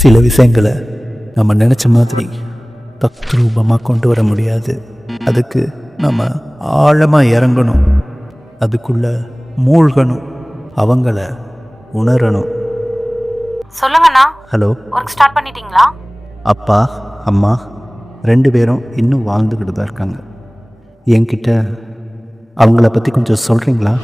சில விஷயங்களை நம்ம நினச்ச மாதிரி தத்ரூபமாக கொண்டு வர முடியாது. அதுக்கு நம்ம ஆழமாக இறங்கணும், அதுக்குள்ளே மூழ்கணும், அவங்கள உணரணும். சொல்லுங்கண்ணா. ஹலோ, ஒர்க் ஸ்டார்ட் பண்ணிட்டீங்களா? அப்பா அம்மா 2 பேரும் இன்னும் வாழ்ந்துக்கிட்டு தான் இருக்காங்க. என்கிட்ட அவங்கள பற்றி கொஞ்சம் சொல்கிறீங்களா?